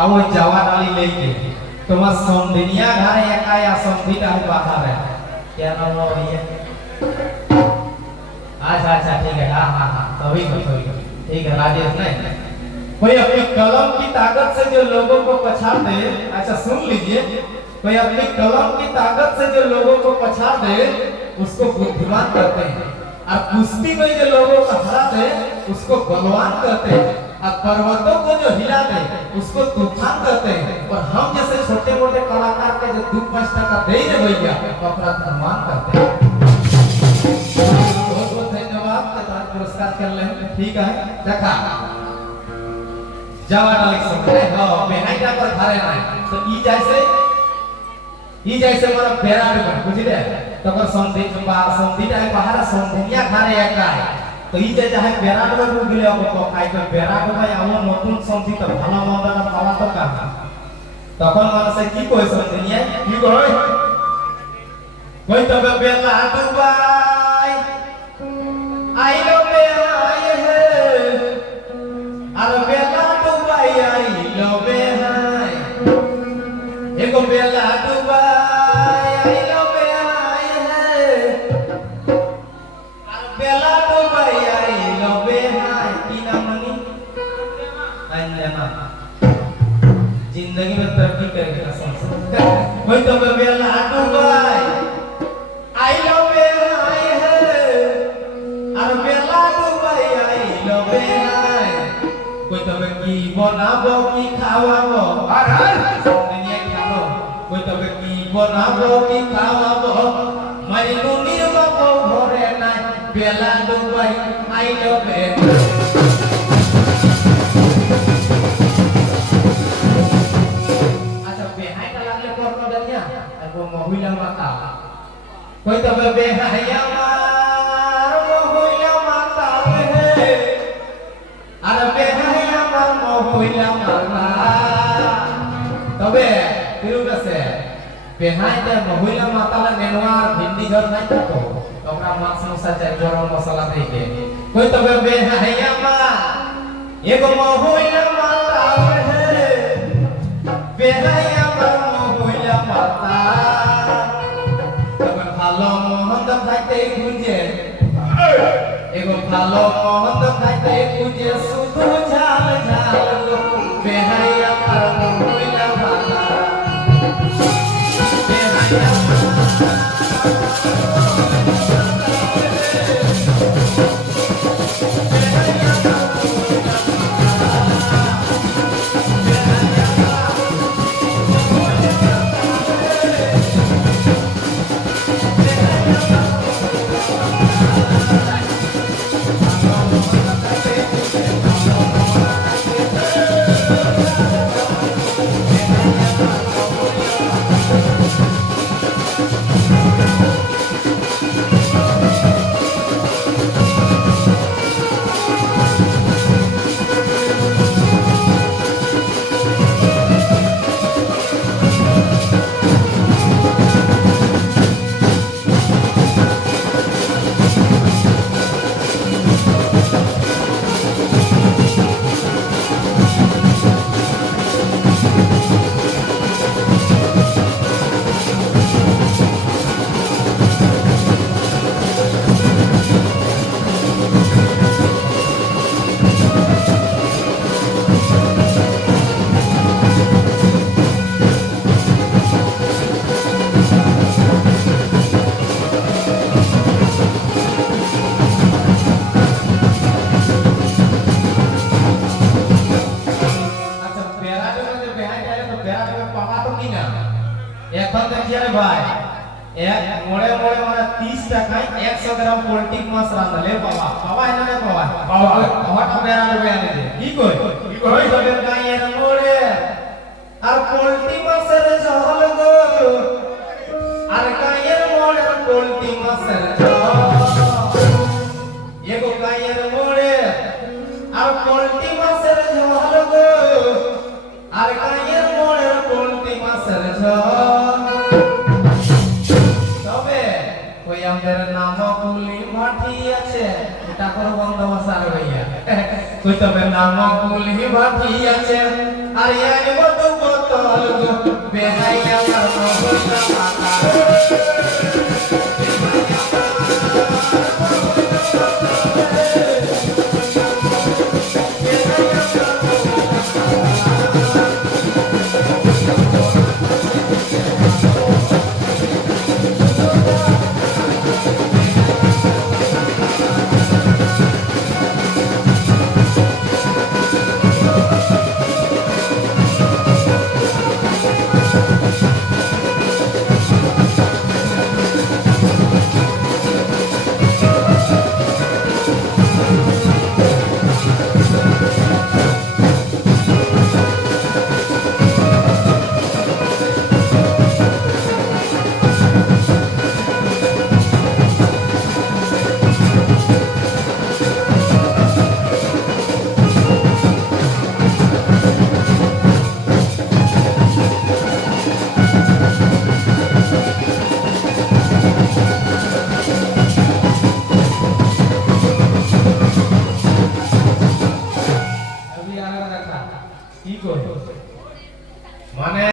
आओ जावा डाली लेके तुम्हार समधिनिया घर एका या समधिटा बाहर है क्या नाम लो भैया अच्छा ठीक है हाँ तभी ठीक है राजेश नहीं कोई अपनी कलम की ताकत से जो लोगों को पछाड़ दे अच्छा सुन लीजिए कोई अपनी कलम की ताकत से जो लोगों को पछाड़ दे उसको बुद्धिमान कहते हैं और कुश्ती में जो लोगों को हरा दे उसको बलवान कहते हैं और पर्वतों को जो हिला दे उसको तूफान कहते हैं और हम जैसे छोटे मोटे कलाकार के जो 2-5 टका दे दे भैया तो अपना सम्मान करते हैं बहुत बहुत धन्यवाद पुरस्कार कर ले ठीक है देखा जावा डाले सकते हो बेहाई जा पर खारे ना तो ई जैसे मोर बेरा में बुझले तो कर समधी टाइम बाहर समधिया खारे एका तो ई जे चाहे बेरा में डूब गेले अब तो खाइ के बेरा में भाई আমো নতুন সমধি তো ভালো মন্দ না পাওয়া তো কা তখন মানুষে কি কই সমধিয়া কি কই তবে বেলা ডুবাই আইলো বেহাই হে আর বেলা ডুবাই আইলো বেহাই এগো বেলা ডুবাই আইলো বেহাই হে আর বেলা ডুবাই আইলো বেহাই কি নাম নি अंजना जिंदगी में तरक्की करेगा संसार कोई तो बेला डुबाई आइलो बेहाई है और बेला डुबाई आइलो बेहाई कोई तो की बनाबो की खावाबो अरे दुनिया खाबो कोई तो की बनाबो की खावाबो मारी दुनिया बाबो घरे ना बेला डुबाई आइलो बेहाई महिला माता कोई तो बेहया मार महिला माता है अरे बेहया मार महिला माता तबे तिरुगा से बेहाय ते महिला माता ला नेनवा भिंडी घर नहीं तो ओकरा मांस मसाला चाहे गरम मसाला दे के कोई तो बेहया मार एगो महिला माता है बेहया मार महिला माता ভালো মহন্ত খাইতে খুঁজে এগো ভালো মহন্ত খাইতে খুঁজে শুধু ঝাল ঝাল বেহাই আমার মহিলা ভালা বেহাই এখন দেখি রে ভাই এক মোড়ে মোড়ে মানে 30 টাকায় 100 গ্রাম পোল্ট্রি মাছ রাঁধলে বাবা বাবা এনে রে বাবা বাবা বেরা রে বেনে দে কি কই তবে গায়ের মোড়ে আর পোল্ট্রি মাছের ঝোল গো আর গায়ের মোড়ে পোল্ট্রি মাছের ঝোল এগো গায়ের মোড়ে আর পোল্ট্রি মাছের ঝোল গো আর গায়ের মোড়ে পোল্ট্রি মাছের ঝোল আমাদের নাম কুলি মাটি আছে এটা করো বন্দোবস্ত আর ভাইয়া কই তবে নাম কুলি মাটি আছে আর বেজাই আমার মহতা মাতা কি কর মানে